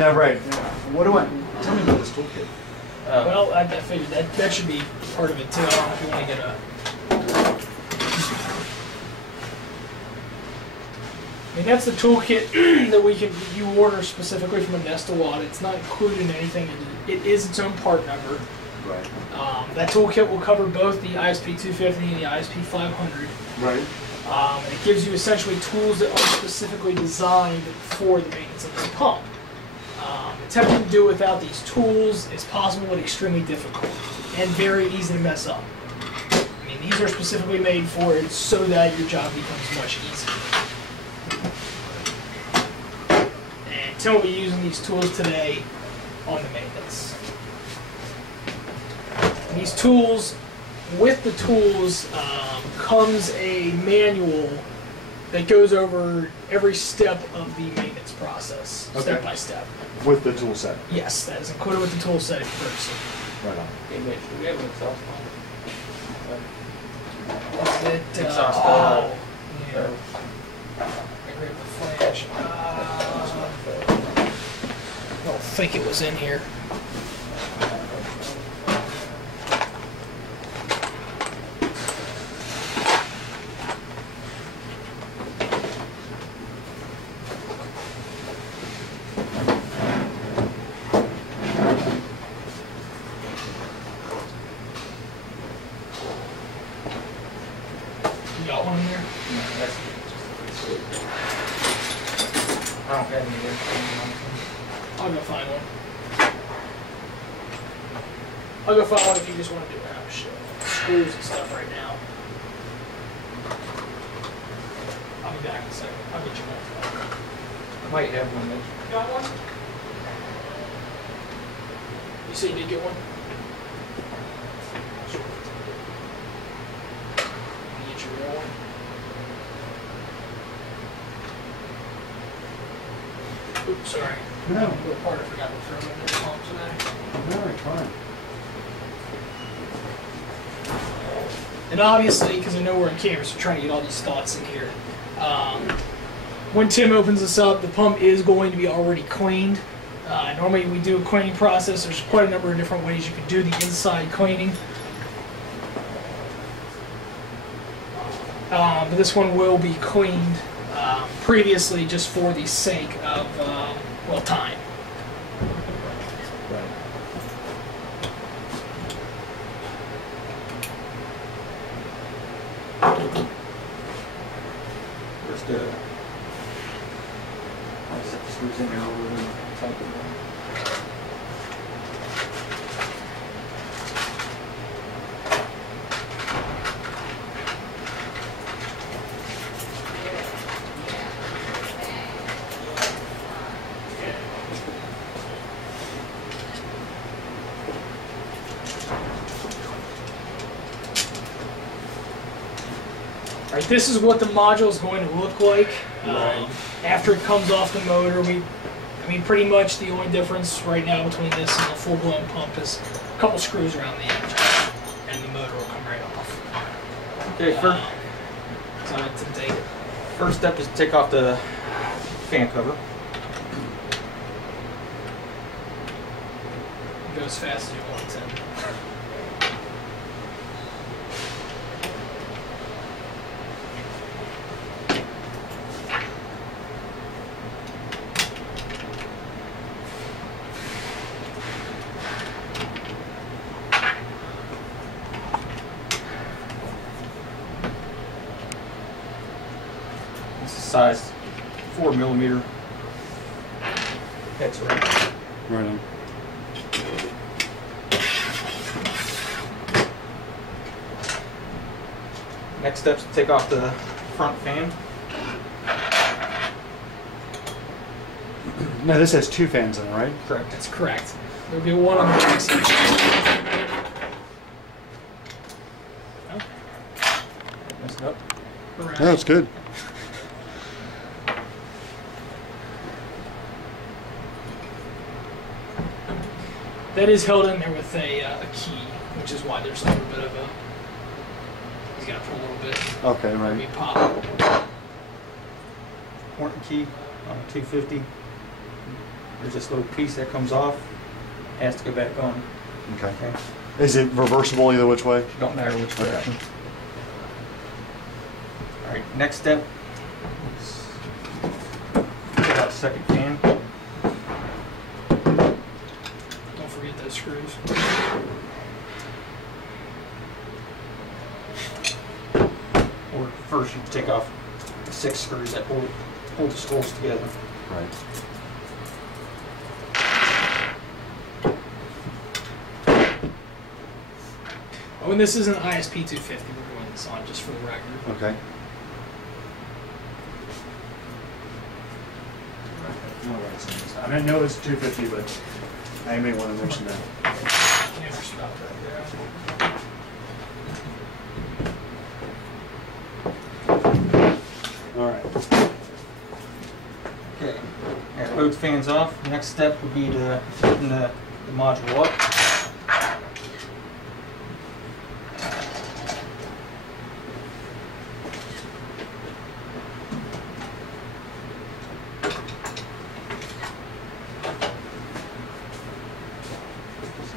No, right. What do I? Tell me about this toolkit. Well, I figured that should be part of it too. I don't know if you want to get a. I mean, that's the toolkit that you order specifically from Anest Iwata. It's not included in anything. It is its own part number. Right. That toolkit will cover both the ISP 250 and the ISP 500. Right. And it gives you essentially tools that are specifically designed for the maintenance of this pump. Attempting to do it without these tools is possible but extremely difficult and very easy to mess up. I mean, these are specifically made for it so that your job becomes much easier. And Tim will be using these tools today on the maintenance. And these tools, with the tools, comes a manual that goes over every step of the maintenance process, step by step. With the tool set. Yes, that is included with the tool set if you purchase it. Right on. We have an exhaust pump. Is it? Exhaust Yeah. I grabbed the flash. I don't think it was in here. You got one in there? No, that's I don't have any there. I'll go find one. I'll go find one if you just want to do screws and stuff right now. I'll be back in a second. I'll get you one. I might have one there. You got one? You said you did get one? You get your real one? Oops, sorry. No. The part I forgot to throw in the pump today. No, it's fine. And obviously, because I know we're on camera, so we're trying to get all these thoughts in here. When Tim opens this up, the pump is going to be already cleaned. Normally we do a cleaning process. There's quite a number of different ways you can do the inside cleaning. But this one will be cleaned previously just for the sake of, well, time. Right. First, I'll set the screws in there over the top of it. Alright, this is what the module is going to look like after it comes off the motor. I mean, pretty much the only difference right now between this and the full-blown pump is a couple screws around the edge, and the motor will come right off. Okay, first step is to take off the fan cover. Go as fast as you want, Tim. This is size 4mm. That's right. Right on. Next step is to take off the front fan. Now this has two fans in it, right? Correct. That's correct. There'll be one on the back side. Messed up. Correct. No, it's good. That is held in there with a key, which is why there's a little bit of a. He's got to put a little bit. Okay, Maybe right. pop. Horton key, 250. There's this little piece that comes off, has to go back on. Okay. Okay. Is it reversible either which way? Don't matter which Okay. direction. All right. Next step. Pull out second fan. Don't forget those screws. Or first you take off the 6 screws that hold the scrolls together. Right. Oh, and this is an ISP 250 we're doing this on, just for the record. Okay. I mean, I know it's 250, but I may want to mention that. Yeah, we're stopped right there. All right. Okay. Got both fans off. Next step would be to open the module up.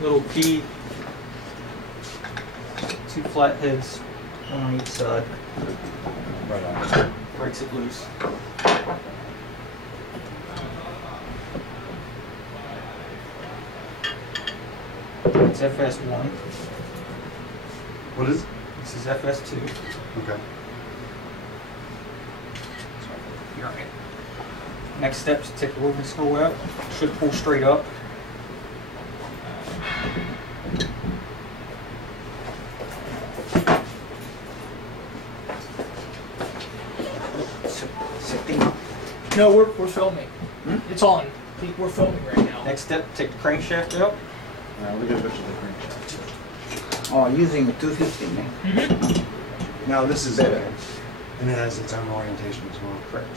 Little key, 2 flat heads, one on each side. Right on. Breaks it loose. It's FS1. What is it? This is FS2. Okay. You're right. Next step is to take the working screw out. Should pull straight up. No, we're filming. It's on. We're filming right now. Next step, take the crankshaft out. Now we get a picture of the crankshaft. Oh, using the 250, man. Mm-hmm. Now this is Better. and it has its own orientation as well. Correct.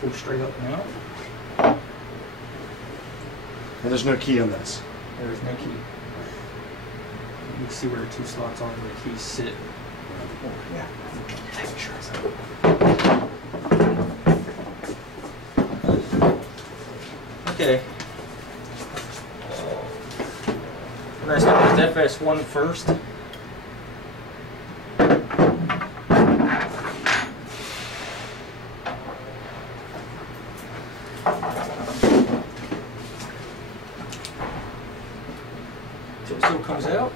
Pull straight up now. And there's no key on this. There is no key. You can see where the 2 slots are where the keys sit. Oh, yeah. Okay. We're going to start with FS1 first. So it still comes out.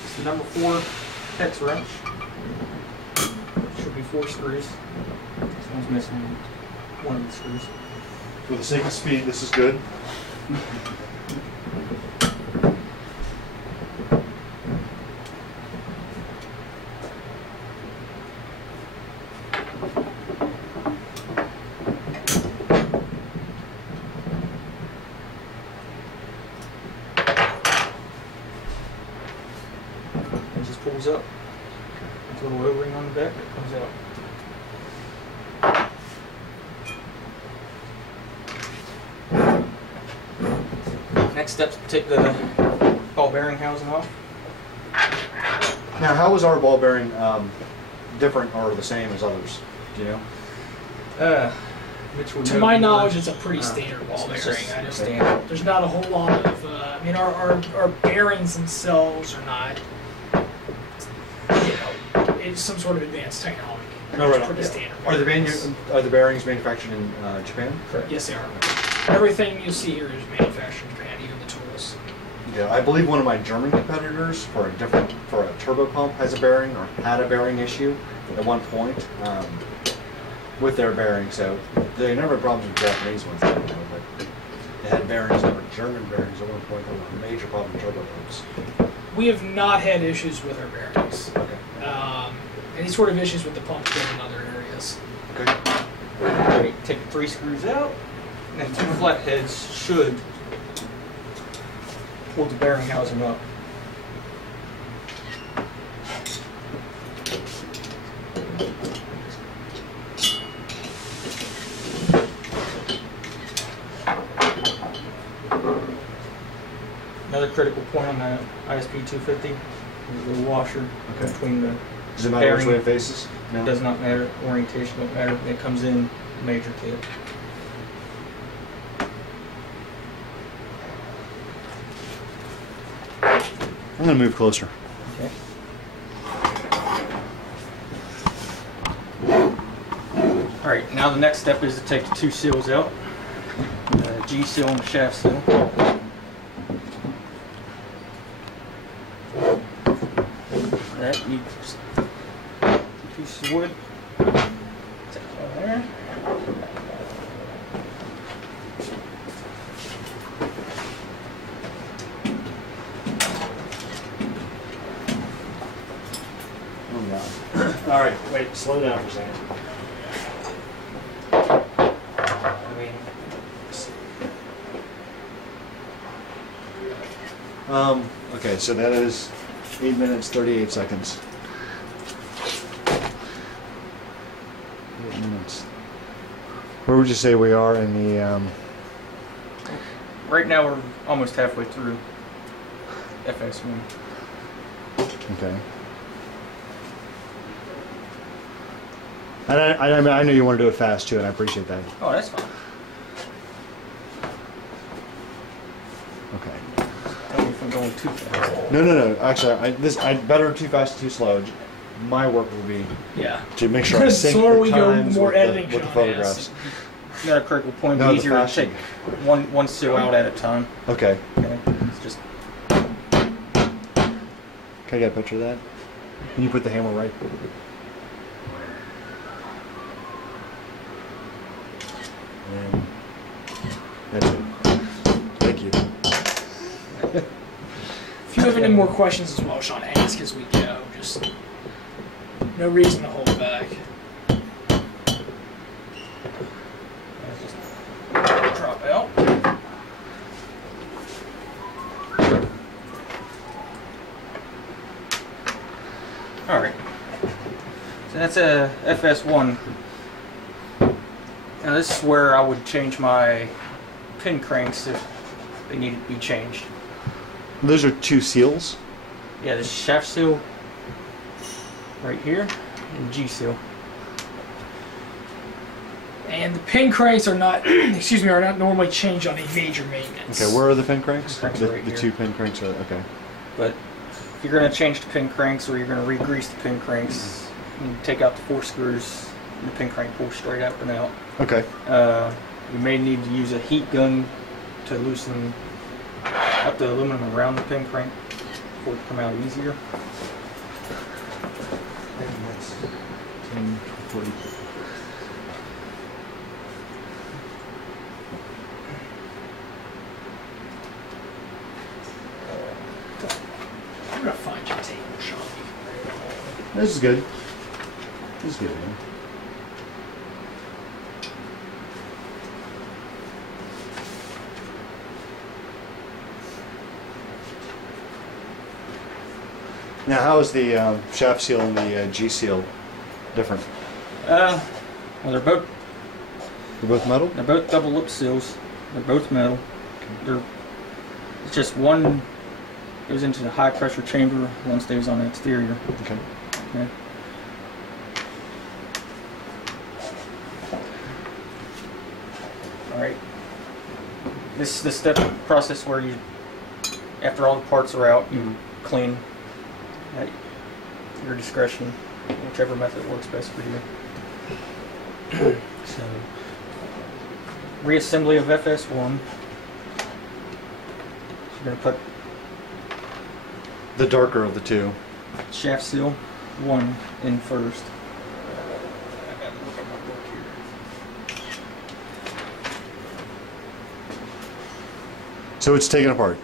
It's the number 4 hex wrench. Should be 4 screws. This one's missing one of the screws. For the sake of speed, this is good. It just pulls up. There's a little O-ring on the back that comes out. Next step's to take the ball bearing housing off. Now, how is our ball bearing different or the same as others? Do you know? Mitch would To know my more. knowledge, it's a pretty standard ball It's bearing. just I just, standard. there's not a whole lot of. I mean, our bearings themselves are not. You know, it's some sort of advanced technology. No, right It's on. pretty standard. Are the bearings manufactured in Japan? Correct. Yes, they are. Everything you see here is manufactured in Japan, even the tools. Yeah, I believe one of my German competitors for a turbo pump has a bearing or had a bearing issue at one point with their bearing. So they never had problems with Japanese ones, I don't know, but they had bearings that were German bearings at one point that were a major problem with turbo pumps. We have not had issues with our bearings. Okay. Any sort of issues with the pump been in other areas. Okay. Right, take the 3 screws out, and then 2 flat heads should hold the bearing housing up. Another critical point on that ISP 250 is the washer Okay. between the Does it matter which bearing. way it faces? No. It does not matter. Orientation don't matter. It comes in major kit. I'm gonna move closer. Okay. All right. Now the next step is to take the two seals out, the G seal and the shaft seal. That you just piece of wood. Take it out there. All right, wait, slow down for a second. I mean, Okay, so that is 8 minutes, 38 seconds. 8 minutes. Where would you say we are in the, right now we're almost halfway through FS1. okay. And I mean, I know you want to do it fast too, and I appreciate that. Oh, that's fine. Okay. Tell me if I'm going too fast. No. Actually, I better too fast, too slow. My work will be Yeah. to make sure I The sync slower the we go, times more with editing with the Sean photographs. Another critical point, No, be the easier to fashion. take one seal out at a time. Okay. Okay, it's just Can I get a picture of that? Can you put the hammer right? And that's it. Thank you. If you have any more questions as well, Sean, ask as we go. Just no reason to hold back. drop out. All right. So that's a FS1. Now this is where I would change my pin cranks if they needed to be changed. Those are two seals. Yeah, the shaft seal right here and G seal. And the pin cranks are not, excuse me, are not normally changed on a major maintenance. Okay, where are the pin cranks? Cranks The, right the here. two pin cranks are okay. But if you're going to change the pin cranks or you're going to re-grease the pin cranks, you take out the 4 screws and the pin crank pulls straight up and out. Okay. You may need to use a heat gun to loosen up the aluminum around the pin crank for it to come out easier. That's 10, 40. I'm gonna find your table, Sean. This is good. This is good, man. Now, how is the shaft seal and the G seal different? Well, they're both They're both metal? double lip seals. They're both metal. It's just one goes into the high pressure chamber, one stays on the exterior. Okay. Okay. All right. This is the step process where you, after all the parts are out, you clean at your discretion, whichever method works best for you. So, reassembly of FS1. You're going to put The darker of the two. shaft seal 1 in first. So it's taken apart.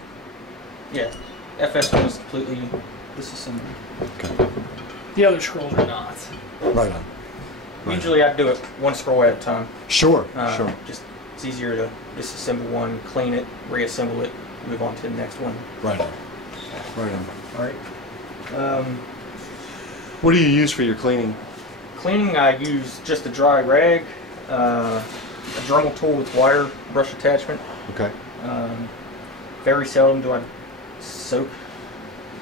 Yeah, FS1 is completely disassembled. Okay. The other scrolls are not. Right on. Right. Usually I do it one scroll at a time. Sure. Sure. Just it's easier to disassemble one, clean it, reassemble it, move on to the next one. Right on. Right on. All right. What do you use for your cleaning? Cleaning, I use just a dry rag, a Dremel tool with wire brush attachment. Okay. Very seldom do I soak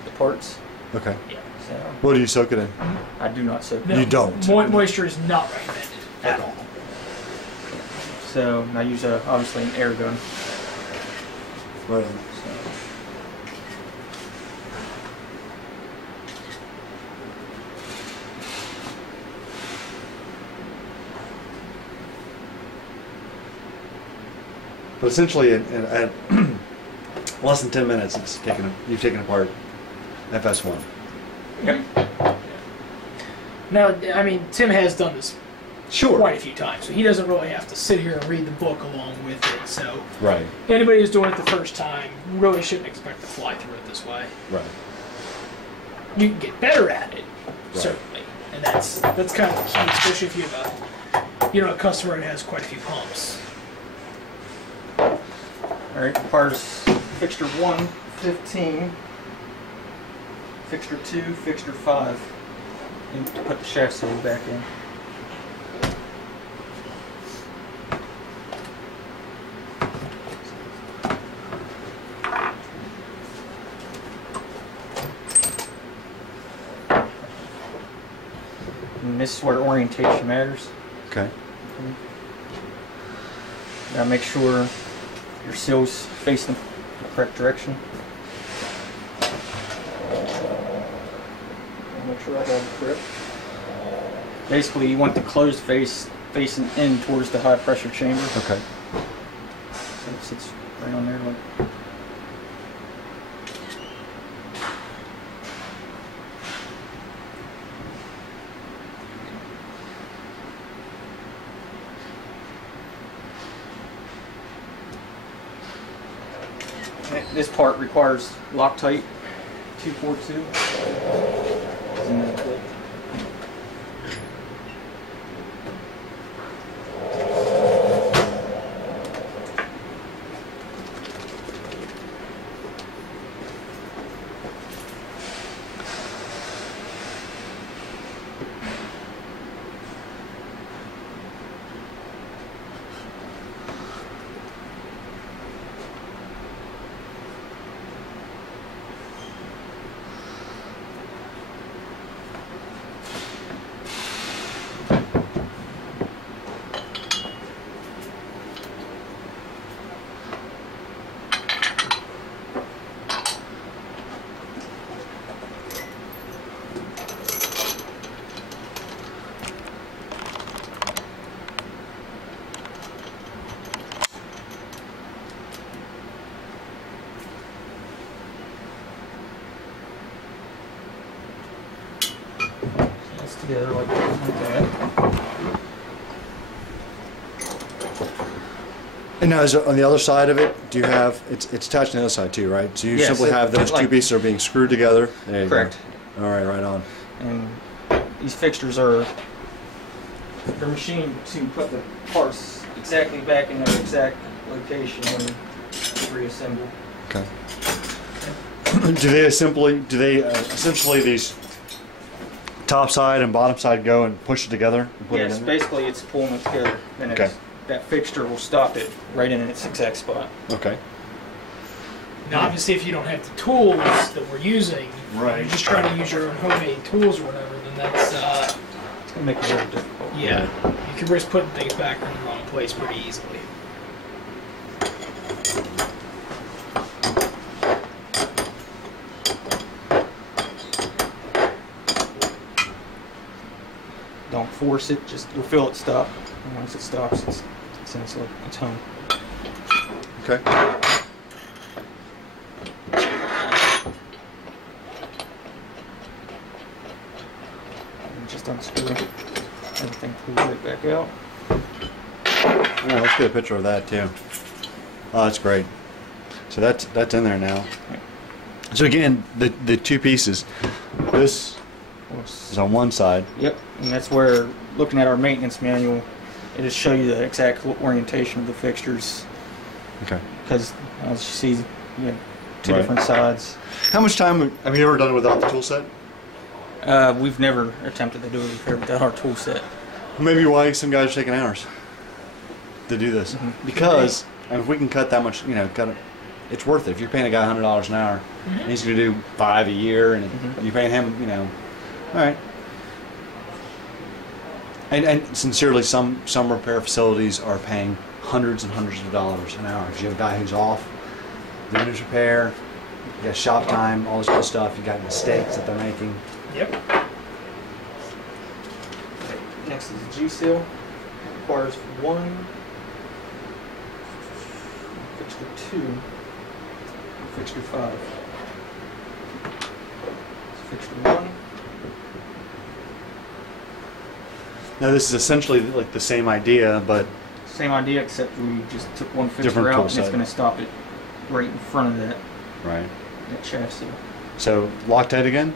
the parts. Okay. Yeah. So What do you soak it in? I do not soak. No, You don't? Moisture is not recommended at all. So I use obviously an air gun. Right. So. But essentially, at less than 10 minutes, you've taken apart FS1. Yep. Now, I mean, Tim has done this Sure. quite a few times, so he doesn't really have to sit here and read the book along with it. So Right. anybody who's doing it the first time really shouldn't expect to fly through it this way. Right. You can get better at it, Right. certainly, and that's kind of the key, especially if you have a customer that has quite a few pumps. Alright, requires fixture 1, 15, fixture 2, fixture 5, and to put the shaft seal back in. And this is where orientation matters. Okay. Gotta make sure your seal's facing the correct direction. Make sure I have it correct. Basically, you want the closed face facing in towards the high pressure chamber. Okay. So it sits right on there. Like. This part requires Loctite 242. It's in that clip. Together like that. And now, is it on the other side of it? Do you have it's attached on the other side too, right? So you Yes, simply have those two pieces are being screwed together. There you Correct. Go. All right, right on. And these fixtures are they're machined to put the parts exactly back in their exact location when you reassemble. Okay. Do they essentially these top side and bottom side go and push it together and put Yes, it in there? basically it's pulling it together, and Okay. that fixture will stop it right in its exact spot. Okay. Now, obviously, if you don't have the tools that we're using, Right. you're just trying to use your own homemade tools or whatever, then that's, It's gonna make it very difficult. yeah, you can risk putting things back in the wrong place pretty easily. Don't force it; just you'll feel it stop. And once it stops, it's in its home. Okay. And just unscrew everything, pulls right back out. Yeah, let's get a picture of that too. Oh, that's great. So that's in there now. So again, the two pieces. This is on one side. Yep, and that's where, looking at our maintenance manual, it'll show you the exact orientation of the fixtures. Okay. Because, as you see, you have two Right. different sides. How much time have you ever done it without the tool set? We've never attempted to do a repair without our tool set. Maybe why some guys are taking hours to do this. Mhm. Because if we can cut that much, cut it it's worth it. If you're paying a guy $100 an hour, and he's going to do 5 a year, and you're paying him, you know, all right. And sincerely, some repair facilities are paying hundreds and hundreds of dollars an hour. If you have a guy who's off doing his repair, you got shop time, all this good stuff. You got mistakes that they're making. Yep. Next is the G-seal. Requires 1, fixture 2, fixture 5. Fixture 1. Now this is essentially like the same idea, but Same idea, except we just took one fixture Different out, tool and set. it's going to stop it right in front of that right. shaft seal. So Loctite again.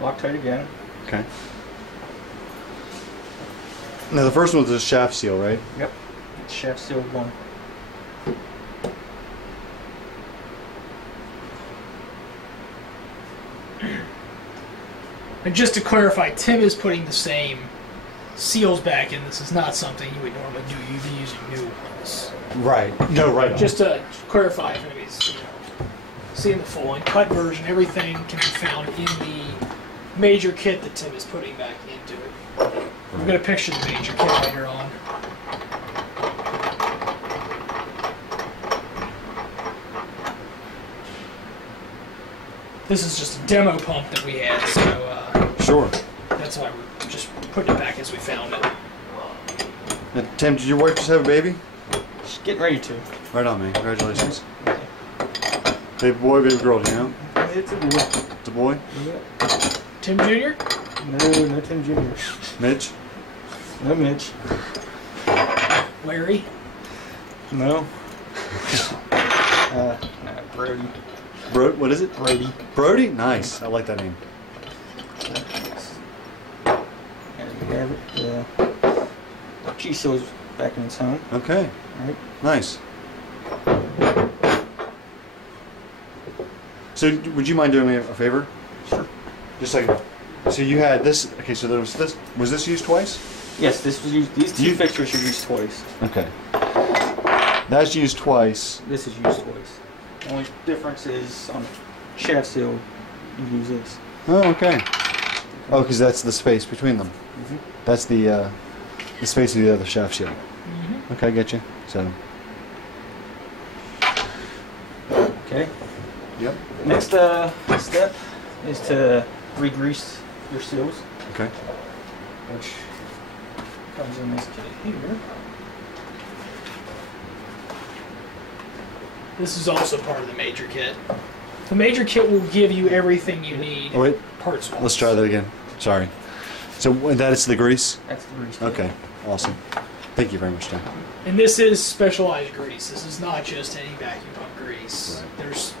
Loctite again. Okay. Now the first one was a shaft seal, right? Yep. Shaft seal 1. And just to clarify, Tim is putting the same seals back in. This is not something you would normally do. You'd be using new ones. Right. No, right. On. Just to clarify, if anybody's seeing the full uncut version, everything can be found in the major kit that Tim is putting back into it. I'm going to picture the major kit later on. This is just a demo pump that we had, so Sure. that's why we're just putting it back as we found it. Now, Tim, did your wife just have a baby? Just getting ready to. Right on, man. Congratulations. Baby boy, baby girl, do you know? It's a boy. It's a boy? Yeah. Tim Jr.? No Tim Jr. Mitch? No Mitch. Larry? No. Brody. What is it? Brody. Brody? Nice. I like that name. There we have it. G-seal's back in its home. Okay. Right. Nice. So, would you mind doing me a favor? Sure. Just like, so you had this. Okay, so there was this. Was this used twice? Yes, this was used. These two fixtures are used twice. Okay. That's used twice. This is used twice. The only difference is on the shaft seal, you use this. Oh, okay. Oh, because that's the space between them. That's the space of the other shaft seal. Okay, I get you. So. Okay. Yep. Next step is to re-grease your seals, Okay. which comes in this kit here. This is also part of the major kit. The major kit will give you everything you need. Oh, wait. Parts wise. Let's try that again. Sorry. So that is the grease? That's the grease kit. Okay. Awesome. Thank you very much, Tim. And this is specialized grease. This is not just any vacuum pump grease. Right. There's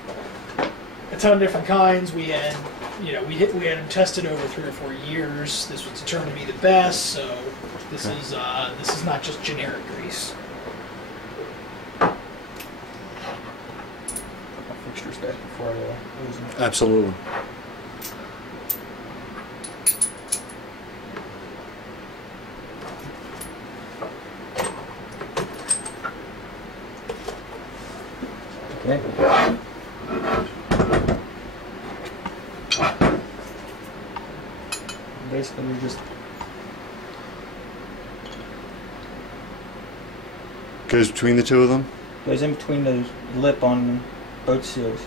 a ton of different kinds. We had, we had them tested over 3 or 4 years. This was determined to be the best. So this is not just generic grease. Put my fixtures back before I lose them. Absolutely. Okay. Basically, we just Goes between the two of them? goes in between the lip on both seals.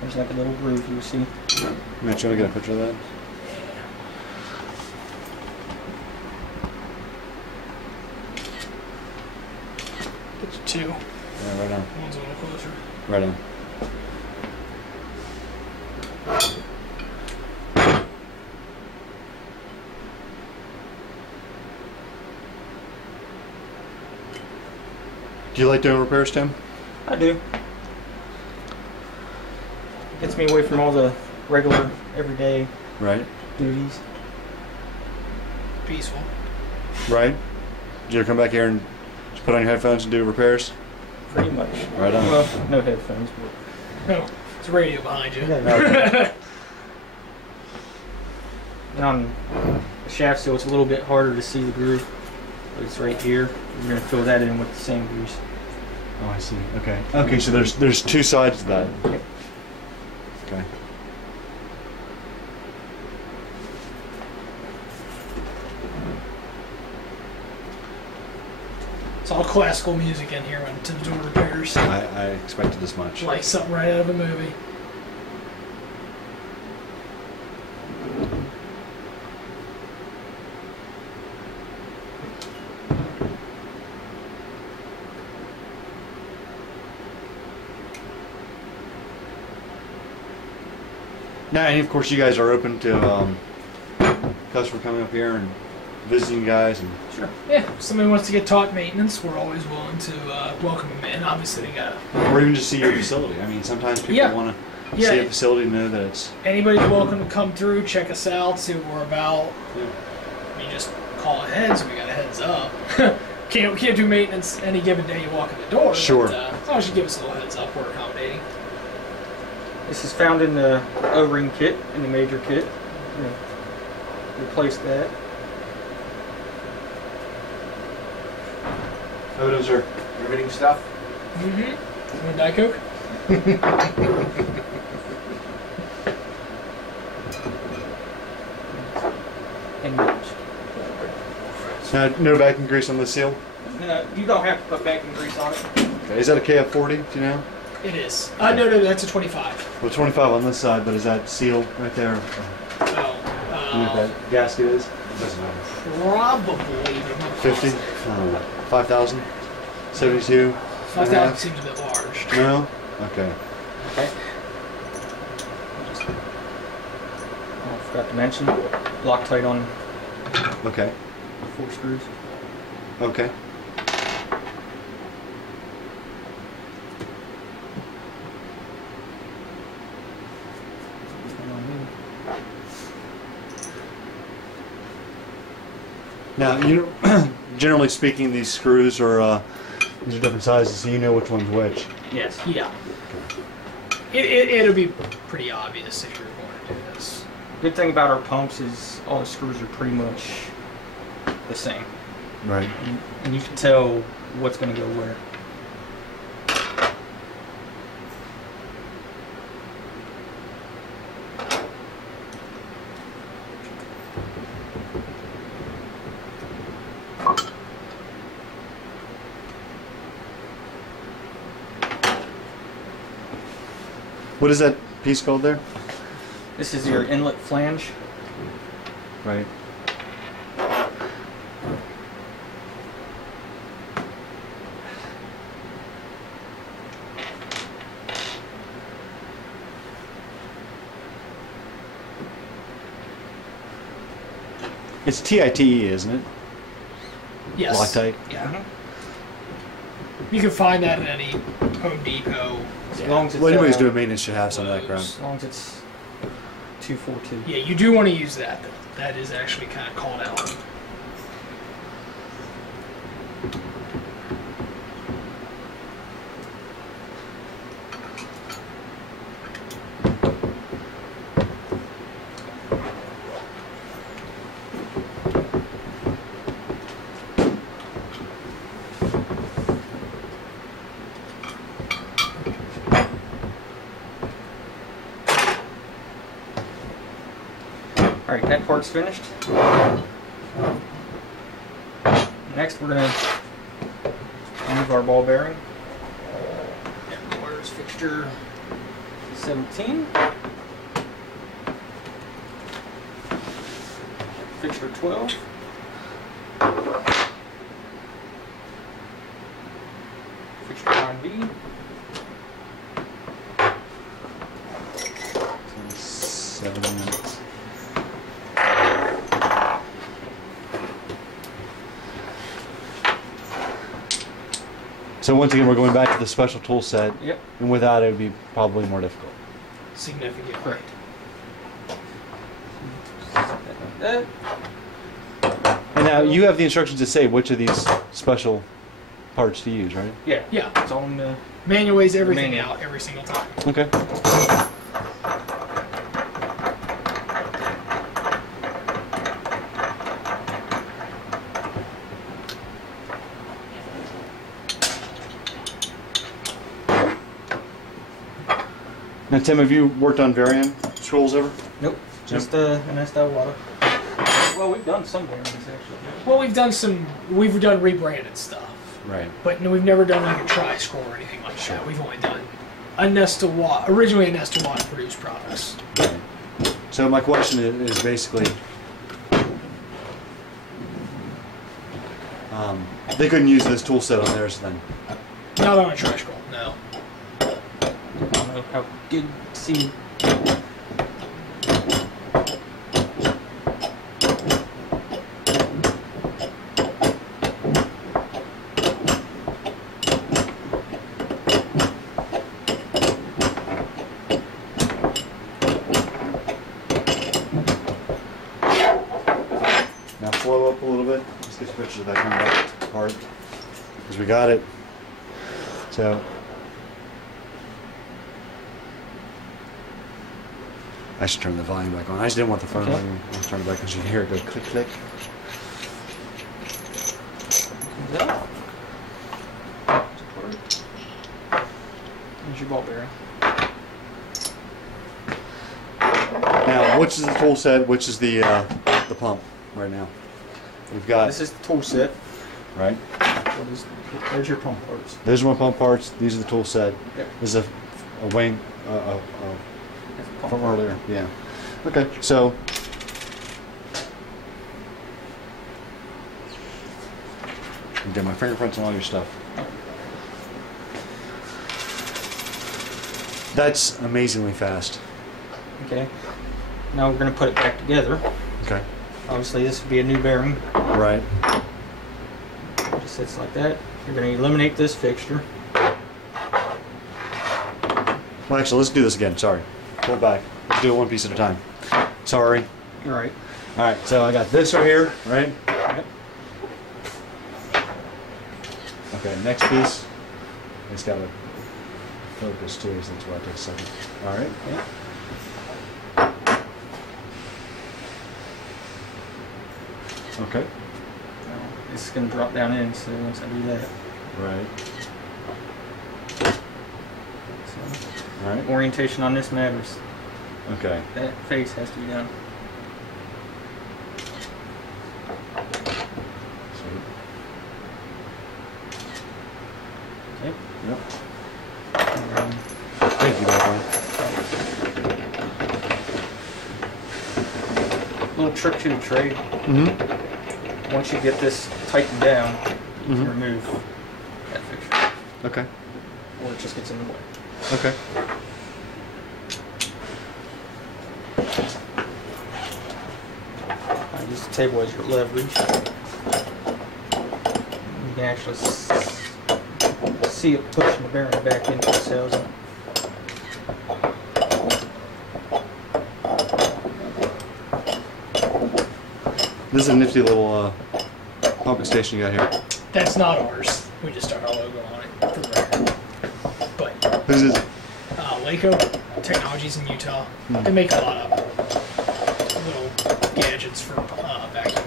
There's like a little groove you see. Mitch, you want to get a picture of that? Get you 2. Yeah, right on. One's a little closer. Right on. Do you like doing repairs, Tim? I do. Gets me away from all the regular, everyday Right. duties. Peaceful. Right? Did you ever come back here and just put on your headphones and do repairs? Pretty much. Right on. Well, no headphones, but No, it's a radio behind you. and on the shaft seal, it's a little bit harder to see the groove, but it's right here. We're going to fill that in with the same grease. Oh, I see. Okay. Okay, so there's two sides to that. Yep. Okay. It's all classical music in here when Tim's doing repairs. I expected as much. Like something right out of a movie. Now, and of course, you guys are open to customer coming up here and visiting you guys, and Sure. Yeah, if somebody wants to get taught maintenance, we're always willing to welcome them in. Obviously, they gotta. or even just see your facility. I mean, sometimes people Yeah. want to Yeah. see a facility and know that it's. Anybody's welcome to come through, check us out, see what we're about. Yeah. You just call ahead, so we got a heads up. can't do maintenance any given day you walk in the door. Sure. But, as long as you give us a little heads up, we're accommodating. This is found in the O-ring kit, in the major kit. Replace that. Oh, those are riveting stuff. Mm-hmm. Want a Diet Coke? And match. Now, no backing grease on the seal. You don't have to put backing grease on it. Okay. Is that a KF40? Do you know? It is. No, that's a 25. Well, 25 on this side, but is that seal right there? Oh. You know what that gasket is? It doesn't matter. Probably. But I'm not 50? positive. 5,000? 72? 5,000 seems a bit large. No? Okay. Okay. Oh, I forgot to mention, Loctite on Okay. 4 screws. Okay. Now, you know, generally speaking, these screws are these are different sizes, so you know which one's which. Yes. Yeah. It'll be pretty obvious if you're going to do this. Good thing about our pumps is all the screws are pretty much the same. Right. And you can tell what's going to go where. What is that piece called there? This is your inlet flange. Right. It's TITE, isn't it? Yes. Loctite. Yeah. You can find that at any Home Depot. As long as it's, Well, anybody's doing maintenance should have some of that crap. as long as it's 242. Yeah, you do want to use that, though. That is actually kind of called out. Alright, that part's finished. Next, we're going to move our ball bearing. And where's fixture 17? Fixture 12. Fixture 9B. 7 minutes. So once again, we're going back to the special tool set, Yep. and without it, it would be probably more difficult. Significant. Correct. That. And now you have the instructions to say which of these special parts to use, right? Yeah. Yeah. It's on the. Manual weighs everything Manual. out every single time. Okay. Now, Tim, have you worked on variant scrolls ever? Nope. Just Anest Iwata. Well, we've done some bearings actually. Well, we've done rebranded stuff, Right. but no, we've never done like a tri-scroll or anything like that. We've only done originally Anest Iwata produced products. Right. So my question is basically, they couldn't use this tool set on theirs then. Not on a tri-scroll, no. I don't know how good see. Now flow up a little bit. Let's get pictures of that coming back apart. Because we got it. So I should turn the volume back on. I just didn't want the phone volume. I'll turn it back because you can hear it go click click. There's your ball bearing. Now, which is the tool set? Which is the pump right now? We've got This is the tool set. right. There's your pump parts. These are my pump parts. These are the tool set. Yep. This is a wing That's a pump from part. earlier. Yeah. Okay. So you did my fingerprints on all your stuff. That's amazingly fast. Okay. Now we're going to put it back together. Okay. Obviously, this would be a new bearing. Right. It just sits like that. You're going to eliminate this fixture. Well, actually, let's do this again. Sorry. Pull it back. Let's do it one piece at a time. Sorry. All right. All right. So I got this right here. Right. Yep. Okay. Next piece. It's got to focus too, so that's why it takes a second. All right. Yep. Okay. Now, this is going to drop down in, so once I do that. Right. So, All right. orientation on this matters. Okay. That face has to be down. Sweet. Okay. Yep. And then Thank you, Bob. little trick to the trade. Mm-hmm. Once you get this tightened down, you can Mhm. remove that fixture, Okay. or it just gets in the way. Okay. I use the table as your leverage. You can actually see it pushing the bearing back into the cells. This is a nifty little pumping station you got here. That's not ours. We just stuck our logo on it for the record. But Who's this? Laco Technologies in Utah. Hmm. They make a lot of little gadgets for vacuum.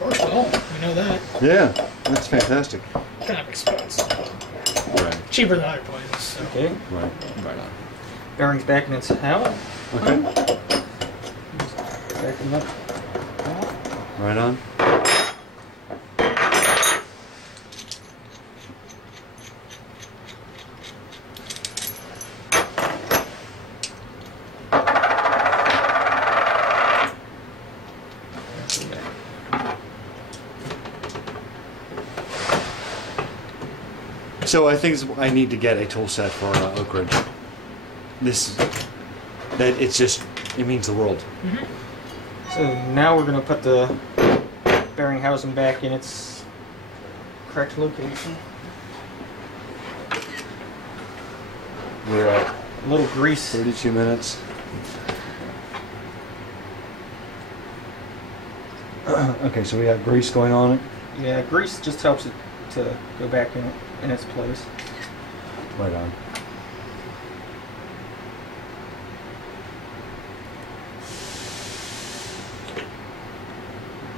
Works well. We know that. Yeah, that's fantastic. Kind of expensive. Right. Cheaper than other places. So. Okay, Right. Right on. bearing's back in its house. Okay. Back in up. Right on. So I think I need to get a tool set for Oak Ridge. It means the world. So now we're going to put the bearing housing back in its correct location. We're at A little grease. 32 minutes. Okay, so we have grease going on it. Yeah, grease just helps it to go back in its place. Right on.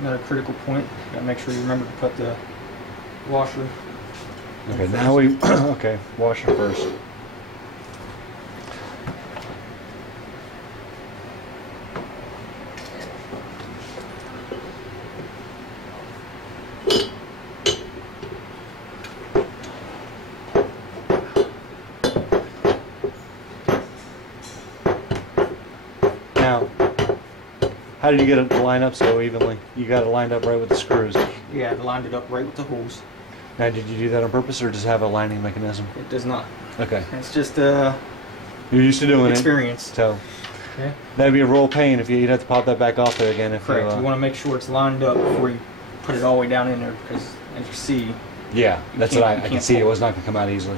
Another critical point. Gotta make sure you remember to put the washer. Okay, now we okay, washer first. How did you get it to line up so evenly? You got it lined up right with the screws. Yeah, I lined it up right with the holes. Now, did you do that on purpose or just have a lining mechanism? It does not. Okay. It's just You're used to doing experience. it. So Okay. that'd be a real pain if you'd have to pop that back off there again. If Correct. You, You want to make sure it's lined up before you put it all the way down in there, because as you see, yeah, that's what can't- I you can can't see. It pull. was not going to come out easily.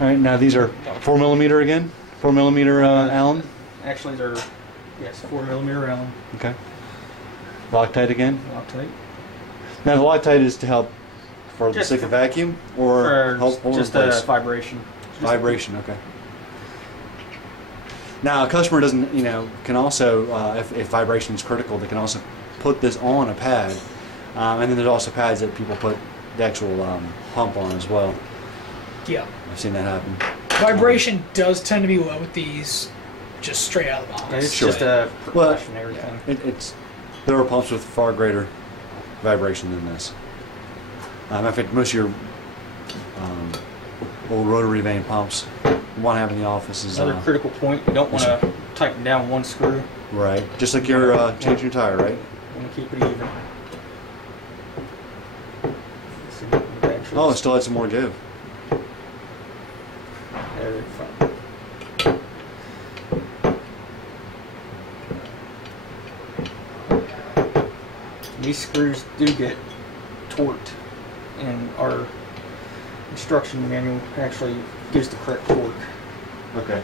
All right, now these are 4mm again? 4mm Allen? actually they're 4mm Allen Okay. Loctite again? Loctite. Now the Loctite is to help for the Just sake of vacuum or For help hold just in place? vibration. Vibration, okay. Now a customer doesn't, can also, if vibration is critical, they can also put this on a pad. And then there's also pads that people put the actual pump on as well. Yeah. I've seen that happen. Vibration does tend to be low with these, just straight out of the box. It's Sure. just a Well, precautionary thing. There are pumps with far greater vibration than this. In fact, most of your old rotary vane pumps, the one I have in the office is Another critical point, you don't want to tighten down one screw. right, just like you're changing your tire, right? You want to keep it even. See, the back Oh, it shows- still had some more give. There, fine. These screws do get torqued, and our instruction manual actually gives the correct torque. Okay.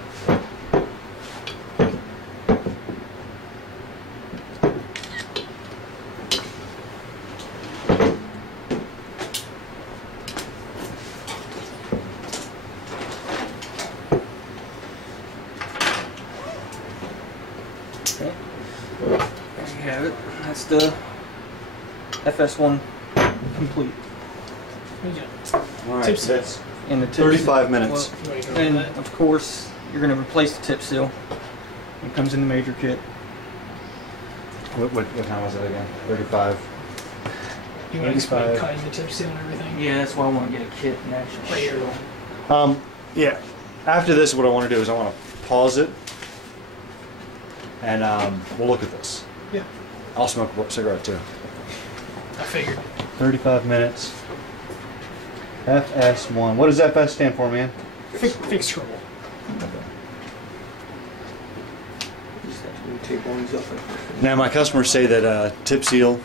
Okay. There you have it. That's the FS1 complete. All right, Tips. that's And the tip 35 minutes. You wanna go And with that? of course, you're going to replace the tip seal. It comes in the major kit. What time was it again? 35. You want to explain 85. cutting the tip seal and everything? Yeah, that's why I want to get a kit and actually Right here. Yeah. After this, what I want to do is I want to pause it, and we'll look at this. Yeah. I'll smoke a cigarette too. I figured. 35 minutes. FS1. What does FS stand for, man? Fixed scroll. Just have to take all these off. Now, my customers say that tip seal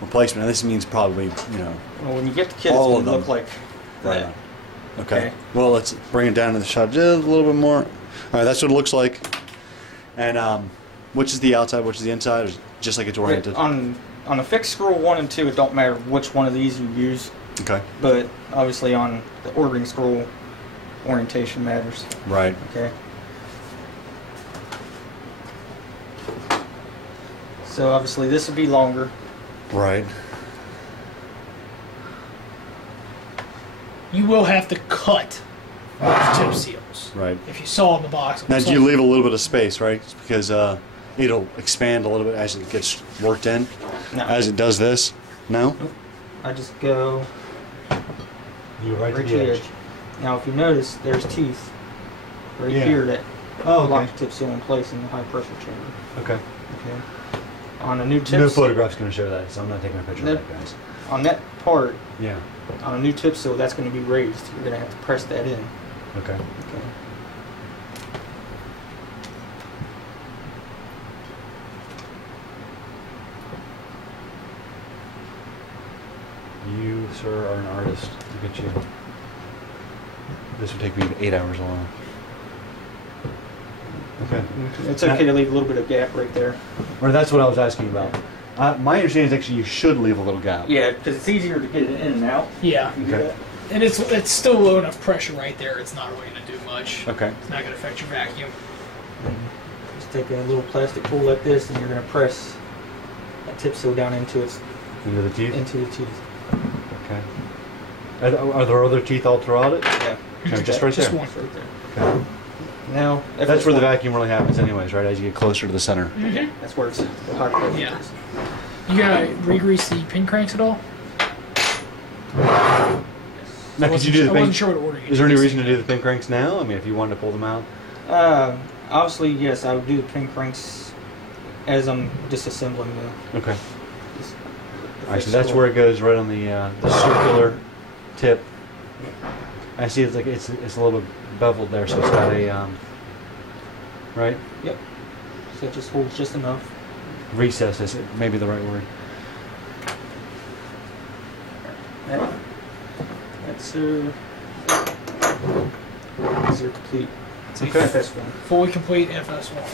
replacement, and this means probably, Well, when you get the kit, it's All going of to them. look like right that. on. Okay. Okay. Well, let's bring it down to the shot just a little bit more. All right, that's what it looks like. And which is the outside, which is the inside, or just like it's oriented? On a fixed scroll 1 and 2, it don't matter which one of these you use, Okay. but obviously on the ordering scroll, orientation matters. Right. Okay. So obviously this would be longer. Right. You will have to cut those tip seals. Right. If you saw in the box. Now, do you leave a little bit of space, right? Because it'll expand a little bit as it gets worked in, No. as it does this. No? I just go You right to the edge. Now if you notice, there's teeth right Yeah. here that Oh, lock the tip seal in place in the high pressure chamber. Okay. Okay. On a new tip No seal, photograph's going to show that, so I'm not taking a picture No. of that, guys. on that part, Yeah. on a new tip seal, that's going to be raised. You're going to have to press that in. Okay. Okay. You, sir, are an artist. Look at you. This would take me 8 hours long. Okay. It's okay to leave a little bit of gap right there. Well, that's what I was asking about. My understanding is actually you should leave a little gap. Yeah, because it's easier to get it in and out. Yeah. If you do Okay. that. And it's still low enough pressure right there. It's not really going to do much. Okay. It's not going to affect your vacuum. Just take a little plastic tool like this, and you're going to press that tip seal down into its Into the teeth? into the teeth. Okay. Are there other teeth all throughout it? Yeah. Okay, just right Just there. one. Right there. Okay. Now, if That's it's where the one- vacuum really happens anyways, right? As you get closer to the center. Mm-hmm. That's where it's the high pressure Yeah. is. You gotta re-grease the pin cranks at all? Now, could you do the I wasn't pin? sure what order you Is there any did. reason to do the pin cranks now? I mean, if you wanted to pull them out. Obviously, yes, I would do the pin cranks as I'm disassembling the. Okay. This, All right, so that's where it goes, right on the circular tip. I see it's like it's a little bit beveled there, so it's got a right Yep. So it just holds just enough. recess is maybe the right word. That's these are complete. Okay. FS1. Fully complete FS1.